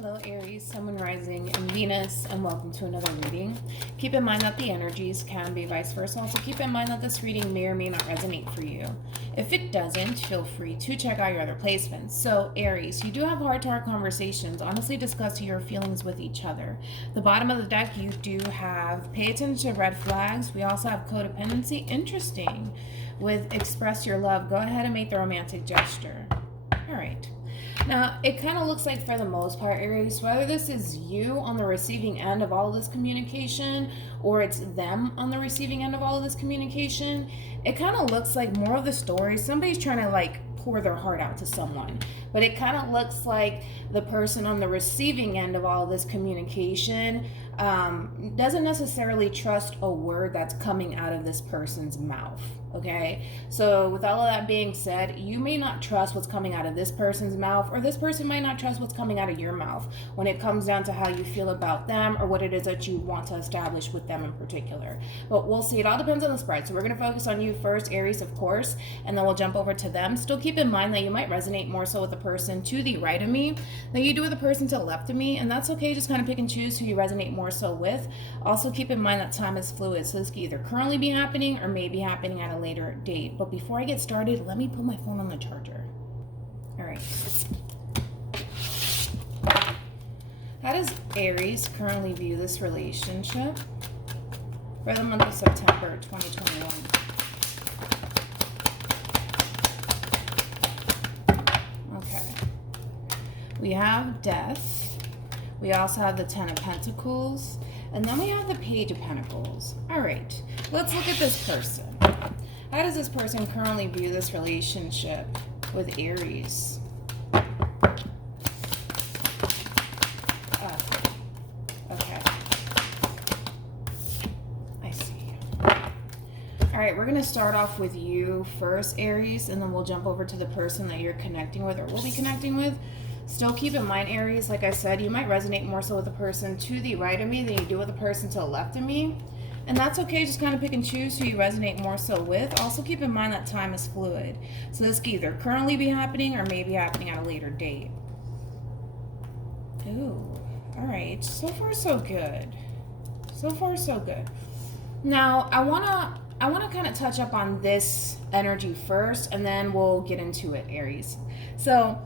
Hello Aries, Sun, Moon, Rising, and Venus, and welcome to another reading. Keep in mind that the energies can be vice versa. Also keep in mind that this reading may or may not resonate for you. If it doesn't, feel free to check out your other placements. So Aries, you do have heart-to-heart conversations. Honestly discuss your feelings with each other. The bottom of the deck, you do have pay attention to red flags. We also have codependency. Interesting. With express your love, go ahead and make the romantic gesture. All right. Now, it kind of looks like for the most part, Aries, whether this is you on the receiving end of all of this communication or it's them on the receiving end of all of this communication, it kind of looks like more of the story, somebody's trying to pour their heart out to someone. But it kind of looks like the person on the receiving end of all of this communication doesn't necessarily trust a word that's coming out of this person's mouth. Okay, so with all of that being said, you may not trust what's coming out of this person's mouth, or this person might not trust what's coming out of your mouth when it comes down to how you feel about them or what it is that you want to establish with them in particular. But we'll see. It all depends on the spread. So we're going to focus on you first, Aries, of course, and then we'll jump over to them. Still keep in mind that you might resonate more so with the person to the right of me than you do with the person to the left of me, and that's okay. Just kind of pick and choose who you resonate more so with. Also keep in mind that time is fluid, so this can either currently be happening or may be happening at a later date. But before I get started, let me put my phone on the charger. All right. How does Aries currently view this relationship for the month of September 2021? Okay. We have Death. We also have the Ten of Pentacles. And then we have the Page of Pentacles. All right. Let's look at this person. How does this person currently view this relationship with Aries? Okay. I see. All right, we're going to start off with you first, Aries, and then we'll jump over to the person that you're connecting with or will be connecting with. Still keep in mind, Aries, like I said, you might resonate more so with the person to the right of me than you do with the person to the left of me. And that's okay, just kind of pick and choose who you resonate more so with. Also keep in mind that time is fluid. So this can either currently be happening or may be happening at a later date. Ooh, all right, so far so good. So far so good. Now, I wanna kind of touch up on this energy first, and then we'll get into it, Aries. So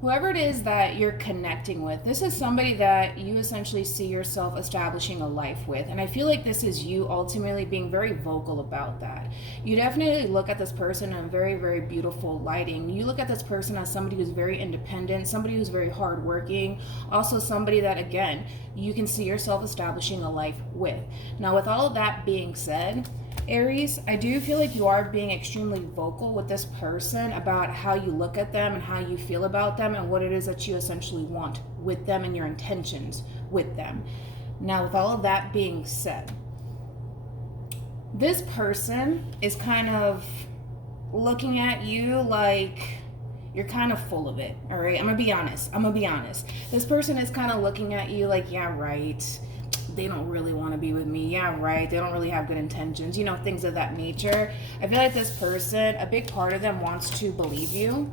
whoever it is that you're connecting with, this is somebody that you essentially see yourself establishing a life with. And I feel like this is you ultimately being very vocal about that. You definitely look at this person in a very, very beautiful lighting. You look at this person as somebody who's very independent, somebody who's very hardworking, also somebody that, again, you can see yourself establishing a life with. Now, with all of that being said, Aries, I do feel like you are being extremely vocal with this person about how you look at them and how you feel about them and what it is that you essentially want with them and your intentions with them. Now, with all of that being said, this person is kind of looking at you like you're kind of full of it, all right? I'm gonna be honest. This person is kind of looking at you like, yeah, right. They don't really want to be with me. Yeah, right. They don't really have good intentions. You know, things of that nature. I feel like this person, a big part of them wants to believe you.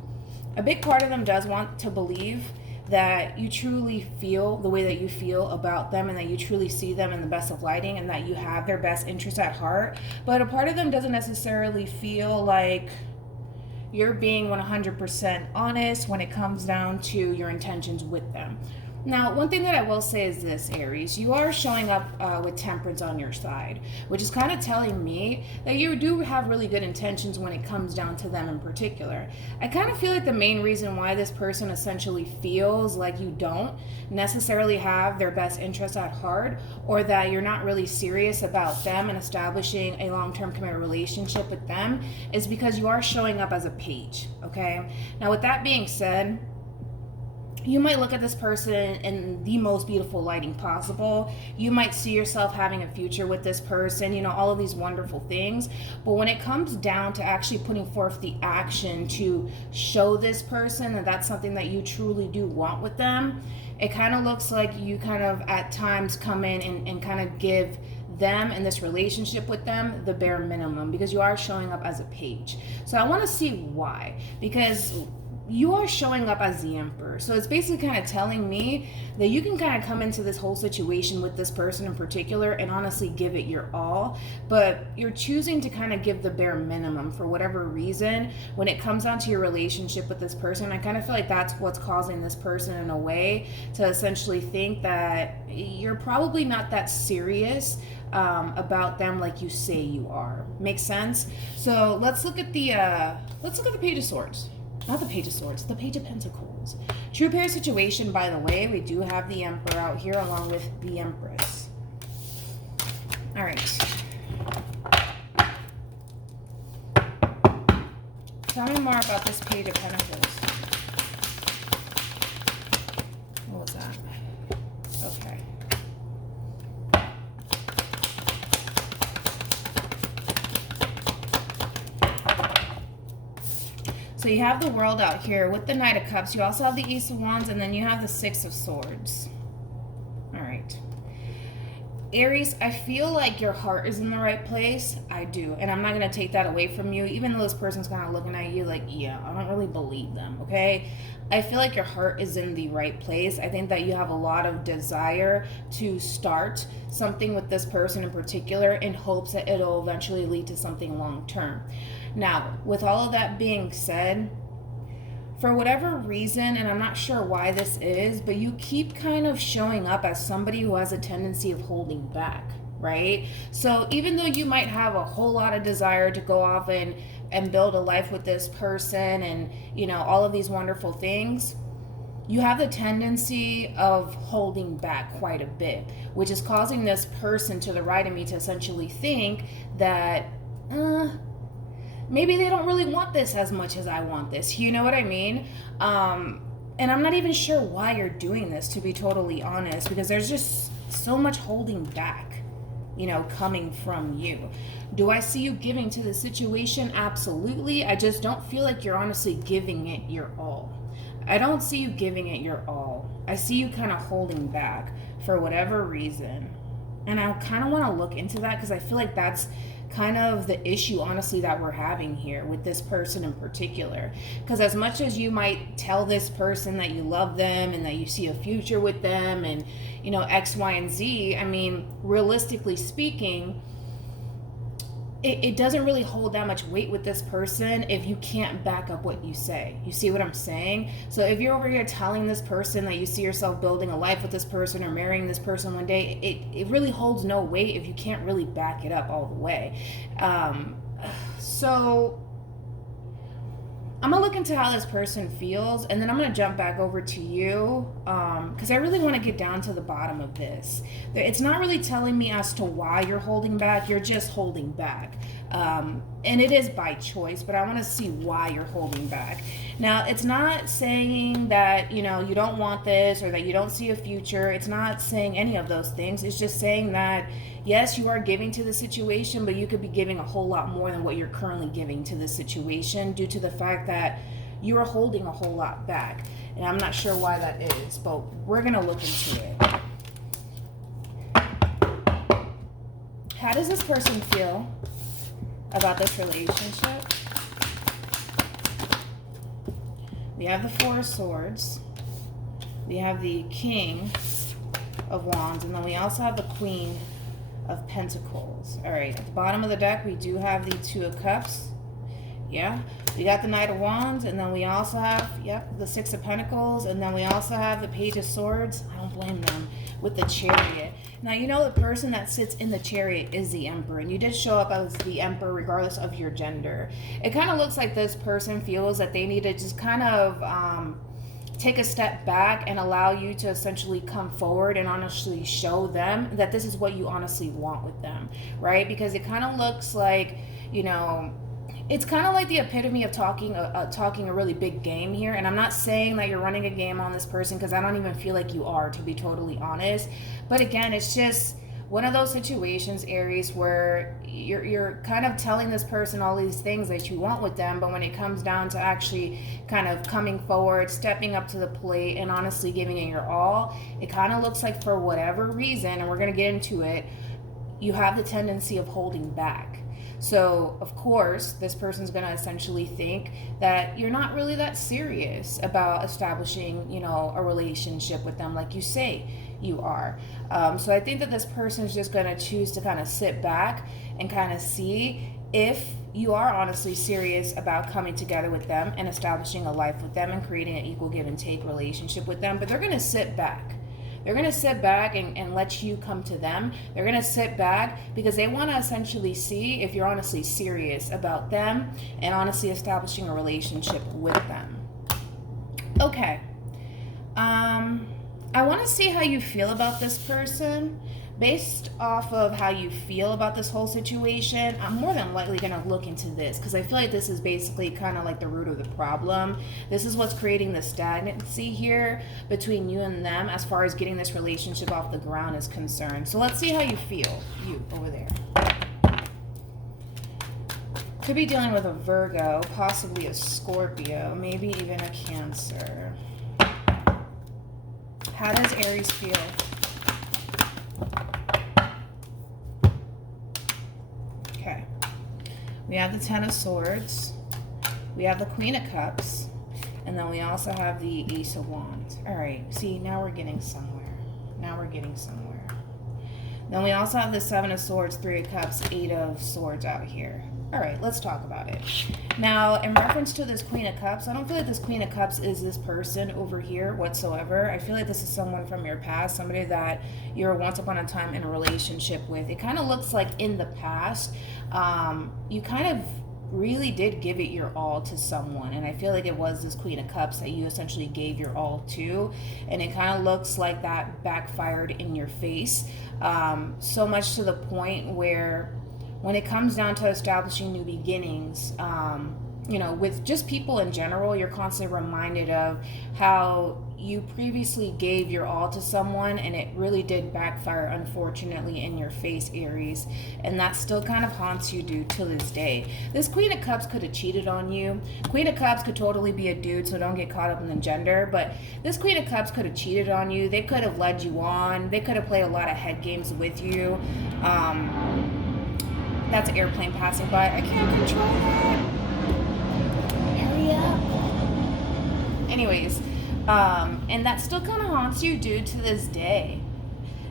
A big part of them does want to believe that you truly feel the way that you feel about them and that you truly see them in the best of lighting and that you have their best interests at heart. But a part of them doesn't necessarily feel like you're being 100% honest when it comes down to your intentions with them. Now, one thing that I will say is this, Aries, you are showing up with temperance on your side, which is kind of telling me that you do have really good intentions when it comes down to them in particular. I kind of feel like the main reason why this person essentially feels like you don't necessarily have their best interests at heart, or that you're not really serious about them and establishing a long-term committed relationship with them, is because you are showing up as a page, okay? Now, with that being said, you might look at this person in the most beautiful lighting possible. You might see yourself having a future with this person, you know, all of these wonderful things. But when it comes down to actually putting forth the action to show this person that that's something that you truly do want with them, it kind of looks like you kind of at times come in and kind of give them and this relationship with them the bare minimum, because you are showing up as a page. So I want to see why, because you are showing up as the Emperor. So it's basically kind of telling me that you can kind of come into this whole situation with this person in particular and honestly give it your all, but you're choosing to kind of give the bare minimum for whatever reason when it comes down to your relationship with this person. I kind of feel like that's what's causing this person in a way to essentially think that you're probably not that serious about them like you say you are. Makes sense? So let's look at the Page of Swords. Not the Page of Swords, the Page of Pentacles. True pair situation, by the way, we do have the Emperor out here along with the Empress. All right. Tell me more about this Page of Pentacles. What was that? Okay. So you have the World out here with the Knight of Cups. You also have the Ace of Wands, and then you have the Six of Swords. All right. Aries, I feel like your heart is in the right place. I do. And I'm not going to take that away from you, even though this person's kind of looking at you like, yeah, I don't really believe them, okay? I feel like your heart is in the right place. I think that you have a lot of desire to start something with this person in particular in hopes that it'll eventually lead to something long term. Now, with all of that being said, for whatever reason, and I'm not sure why this is, but you keep kind of showing up as somebody who has a tendency of holding back, right? So even though you might have a whole lot of desire to go off and build a life with this person and, you know, all of these wonderful things, you have the tendency of holding back quite a bit, which is causing this person to the right of me to essentially think that, maybe they don't really want this as much as I want this. You know what I mean? And I'm not even sure why you're doing this, to be totally honest, because there's just so much holding back, you know, coming from you. Do I see you giving to the situation? Absolutely. I just don't feel like you're honestly giving it your all. I don't see you giving it your all. I see you kind of holding back for whatever reason. And I kind of want to look into that because I feel like that's kind of the issue, honestly, that we're having here with this person in particular. Because as much as you might tell this person that you love them and that you see a future with them and, you know, X, Y, and Z, I mean, realistically speaking, it doesn't really hold that much weight with this person if you can't back up what you say. You see what I'm saying? So if you're over here telling this person that you see yourself building a life with this person or marrying this person one day, it really holds no weight if you can't really back it up all the way. So I'm going to look into how this person feels, and then I'm going to jump back over to you because I really want to get down to the bottom of this. It's not really telling me as to why you're holding back. You're just holding back. And it is by choice, but I want to see why you're holding back. Now, it's not saying that, you know, you don't want this or that you don't see a future. It's not saying any of those things. It's just saying that, yes, you are giving to the situation, but you could be giving a whole lot more than what you're currently giving to the situation due to the fact that you are holding a whole lot back. And I'm not sure why that is, but we're going to look into it. How does this person feel about this relationship? We have the Four of Swords. We have the King of Wands. And then we also have the Queen of Pentacles. All right, at the bottom of the deck, we do have the Two of Cups. Yeah, we got the Knight of Wands, and then we also have, the Six of Pentacles, and then we also have the Page of Swords. I don't blame them, with the Chariot. Now, you know the person that sits in the Chariot is the Emperor, and you did show up as the Emperor regardless of your gender. It kind of looks like this person feels that they need to just kind of take a step back and allow you to essentially come forward and honestly show them that this is what you honestly want with them, right? Because it kind of looks like, you know, it's kind of like the epitome of talking a really big game here. And I'm not saying that you're running a game on this person, because I don't even feel like you are, to be totally honest. But again, it's just one of those situations, Aries, where you're kind of telling this person all these things that you want with them, but when it comes down to actually kind of coming forward, stepping up to the plate, and honestly giving it your all, it kind of looks like for whatever reason, and we're going to get into it, you have the tendency of holding back. So, of course, this person's going to essentially think that you're not really that serious about establishing, a relationship with them like you say you are. So I think that this person is just going to choose to kind of sit back and kind of see if you are honestly serious about coming together with them and establishing a life with them and creating an equal give and take relationship with them. But they're going to sit back. They're going to sit back and let you come to them. They're going to sit back because they want to essentially see if you're honestly serious about them and honestly establishing a relationship with them. Okay. I want to see how you feel about this person. Based off of how you feel about this whole situation, I'm more than likely going to look into this because I feel like this is basically kind of like the root of the problem. This is what's creating the stagnancy here between you and them as far as getting this relationship off the ground is concerned. So let's see how you feel, you over there. Could be dealing with a Virgo, possibly a Scorpio, maybe even a Cancer. How does Aries feel? Okay. We have the Ten of Swords. We have the Queen of Cups. And then we also have the Ace of Wands. All right. See, now we're getting somewhere. Then we also have the Seven of Swords, Three of Cups, Eight of Swords out here. All right, let's talk about it. Now, in reference to this Queen of Cups, I don't feel like this Queen of Cups is this person over here whatsoever. I feel like this is someone from your past, somebody that you were once upon a time in a relationship with. It kind of looks like in the past, you kind of really did give it your all to someone, and I feel like it was this Queen of Cups that you essentially gave your all to, and it kind of looks like that backfired in your face, so much to the point where when it comes down to establishing new beginnings, with just people in general, you're constantly reminded of how you previously gave your all to someone and it really did backfire, unfortunately, in your face, Aries. And that still kind of haunts you to this day. This Queen of Cups could have cheated on you. Queen of Cups could totally be a dude, so don't get caught up in the gender. But this Queen of Cups could have cheated on you. They could have led you on. They could have played a lot of head games with you. That's an airplane passing by. I can't control that. Hurry up. Anyways, and that still kind of haunts you to this day.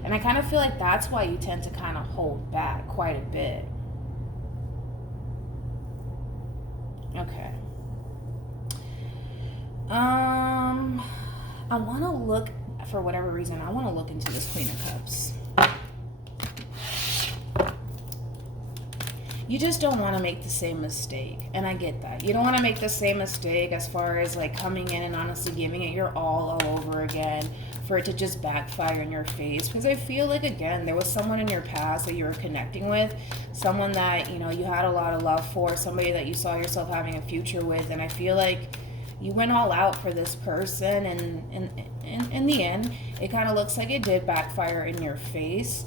And I kind of feel like that's why you tend to kind of hold back quite a bit. Okay. I want to look, for whatever reason, I want to look into this Queen of Cups. You just don't want to make the same mistake. And I get that. You don't want to make the same mistake as far as like coming in and honestly giving it your all over again for it to just backfire in your face. Because I feel like, again, there was someone in your past that you were connecting with, someone that, you had a lot of love for, somebody that you saw yourself having a future with. And I feel like you went all out for this person. And in the end, it kind of looks like it did backfire in your face.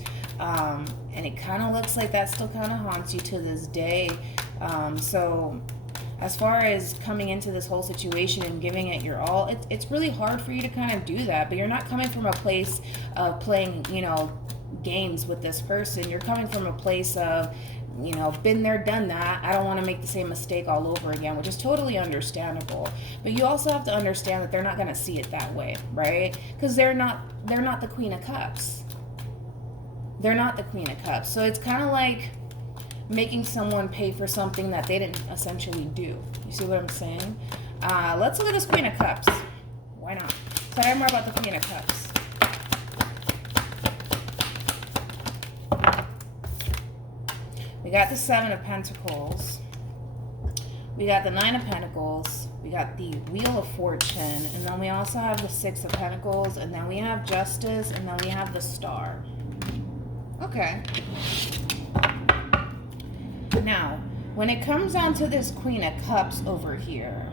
And it kind of looks like that still kind of haunts you to this day. So as far as coming into this whole situation and giving it your all, it's really hard for you to kind of do that. But you're not coming from a place of playing, games with this person. You're coming from a place of, been there, done that. I don't want to make the same mistake all over again, which is totally understandable. But you also have to understand that they're not going to see it that way, right? Because they're not the Queen of Cups. They're not the Queen of Cups. So it's kind of like making someone pay for something that they didn't essentially do. You see what I'm saying? Let's look at this Queen of Cups. Why not? Tell me more about the Queen of Cups. We got the Seven of Pentacles. We got the Nine of Pentacles. We got the Wheel of Fortune. And then we also have the Six of Pentacles. And then we have Justice. And then we have the Star. Okay. Now, when it comes down to this Queen of Cups over here,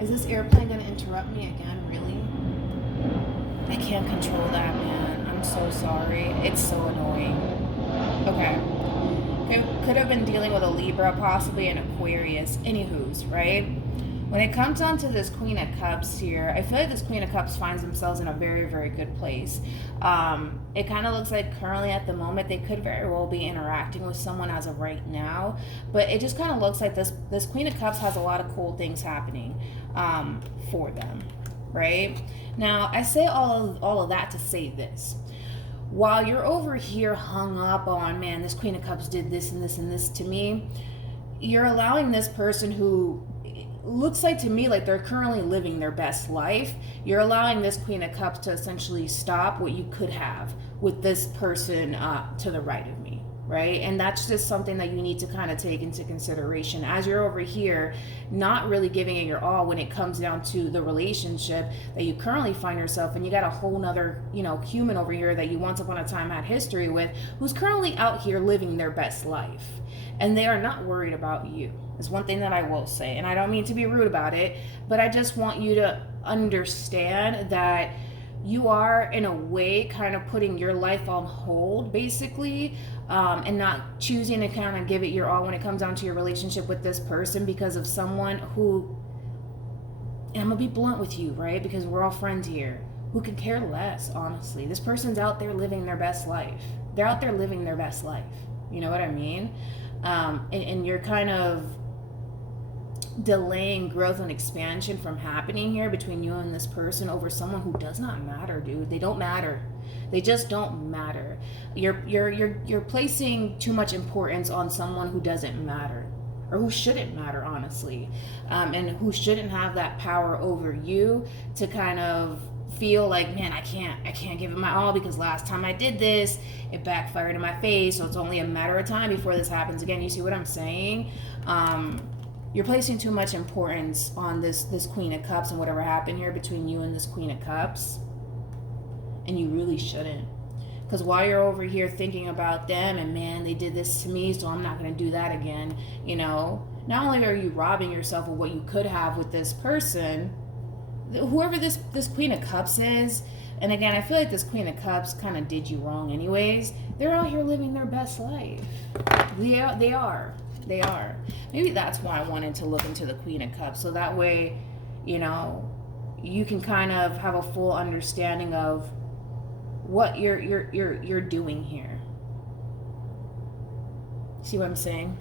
is this airplane going to interrupt me again? Really? I can't control that, man. I'm so sorry. It's so annoying. Okay. It could have been dealing with a Libra, possibly an Aquarius. Anywho's, right? When it comes down to this Queen of Cups here, I feel like this Queen of Cups finds themselves in a very, very good place. It kind of looks like currently at the moment they could very well be interacting with someone as of right now, but it just kind of looks like this Queen of Cups has a lot of cool things happening for them, right? Now, I say all of that to say this. While you're over here hung up on, man, this Queen of Cups did this and this and this to me, you're allowing this person who looks like to me like they're currently living their best life, you're allowing this Queen of Cups to essentially stop what you could have with this person to the right of me, right? And that's just something that you need to kind of take into consideration as you're over here not really giving it your all when it comes down to the relationship that you currently find yourself in. You got a whole nother, human over here that you once upon a time had history with, who's currently out here living their best life, and they are not worried about you. It's one thing that I will say, and I don't mean to be rude about it, but I just want you to understand that you are in a way kind of putting your life on hold basically, and not choosing to kind of give it your all when it comes down to your relationship with this person because of someone who, and I'm gonna be blunt with you, right, because we're all friends here, who could care less, honestly. This person's out there living their best life. They're out there living their best life. You know what I mean? And you're kind of delaying growth and expansion from happening here between you and this person over someone who does not matter, dude. They don't matter. They just don't matter. You're placing too much importance on someone who doesn't matter, or who shouldn't matter, honestly, and who shouldn't have that power over you to kind of feel like, man, I can't give it my all because last time I did this, it backfired in my face, so it's only a matter of time before this happens again. You see what I'm saying? You're placing too much importance on this Queen of Cups and whatever happened here between you and this Queen of Cups, and you really shouldn't. Because while you're over here thinking about them and, man, they did this to me, so I'm not going to do that again, not only are you robbing yourself of what you could have with this person, whoever this Queen of Cups is, and again, I feel like this Queen of Cups kind of did you wrong anyways, they're out here living their best life. They are. Maybe that's why I wanted to look into the Queen of Cups, so that way, you can kind of have a full understanding of what you're doing here. See what I'm saying?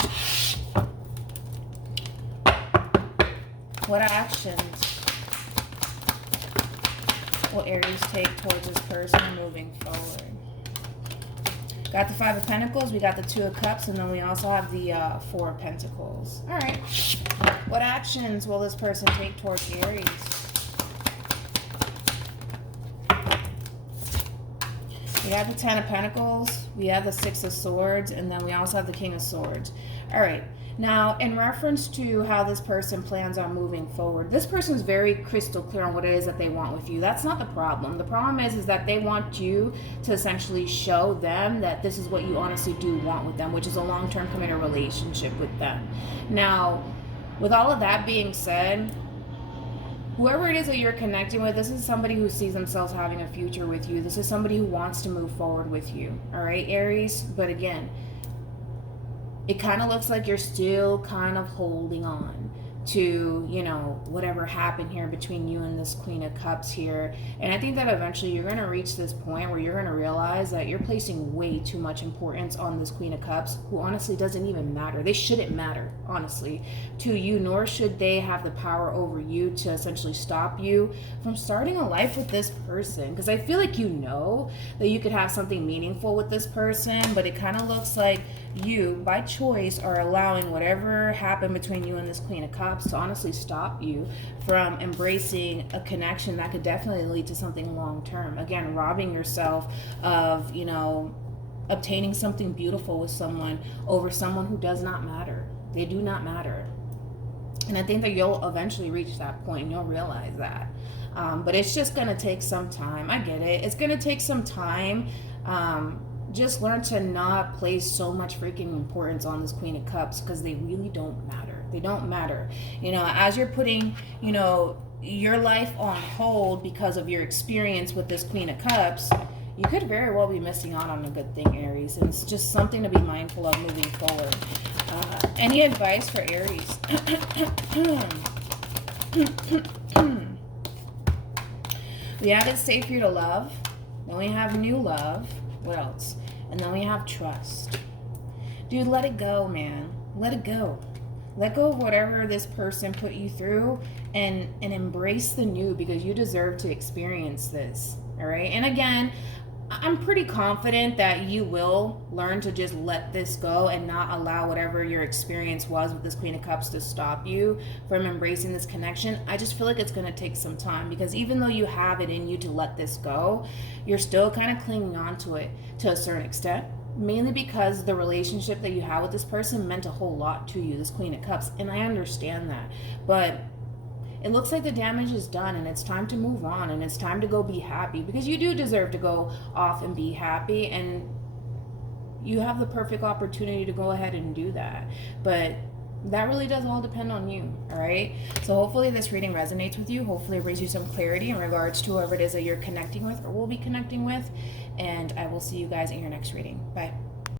What actions will Aries take towards this person moving forward? Got the Five of Pentacles, we got the Two of Cups, and then we also have the Four of Pentacles. All right. What actions will this person take towards Aries? We have the Ten of Pentacles, we have the Six of Swords, and then we also have the King of Swords. All right. Now, in reference to how this person plans on moving forward, this person is very crystal clear on what it is that they want with you. That's not the problem. The problem is that they want you to essentially show them that this is what you honestly do want with them, which is a long-term committed relationship with them. Now, with all of that being said, whoever it is that you're connecting with, this is somebody who sees themselves having a future with you. This is somebody who wants to move forward with you. All right, Aries? But again, it kind of looks like you're still kind of holding on to, whatever happened here between you and this Queen of Cups here. And I think that eventually you're going to reach this point where you're going to realize that you're placing way too much importance on this Queen of Cups, who honestly doesn't even matter. They shouldn't matter, honestly, to you, nor should they have the power over you to essentially stop you from starting a life with this person. Because I feel like that you could have something meaningful with this person, but it kind of looks like you, by choice, are allowing whatever happened between you and this Queen of Cups to honestly stop you from embracing a connection that could definitely lead to something long-term. Again, robbing yourself of, obtaining something beautiful with someone over someone who does not matter. They do not matter. And I think that you'll eventually reach that point and you'll realize that. But it's just going to take some time. I get it. It's going to take some time. Just learn to not place so much freaking importance on this Queen of Cups, because they really don't matter. They don't matter. As you're putting, your life on hold because of your experience with this Queen of Cups, you could very well be missing out on a good thing, Aries. And it's just something to be mindful of moving forward. Any advice for Aries? We have it's safe for you to love. Then we have new love. What else? And then we have trust. Dude, let it go, man. Let it go. Let go of whatever this person put you through and embrace the new, because you deserve to experience this. All right? And again, I'm pretty confident that you will learn to just let this go and not allow whatever your experience was with this Queen of Cups to stop you from embracing this connection. I just feel like it's going to take some time, because even though you have it in you to let this go, you're still kind of clinging on to it to a certain extent, mainly because the relationship that you have with this person meant a whole lot to you, this Queen of Cups, and I understand that. But it looks like the damage is done, and it's time to move on, and it's time to go be happy, because you do deserve to go off and be happy, and you have the perfect opportunity to go ahead and do that. But that really does all depend on you. All right, so hopefully this reading resonates with you. Hopefully it brings you some clarity in regards to whoever it is that you're connecting with or will be connecting with, and I will see you guys in your next reading. Bye.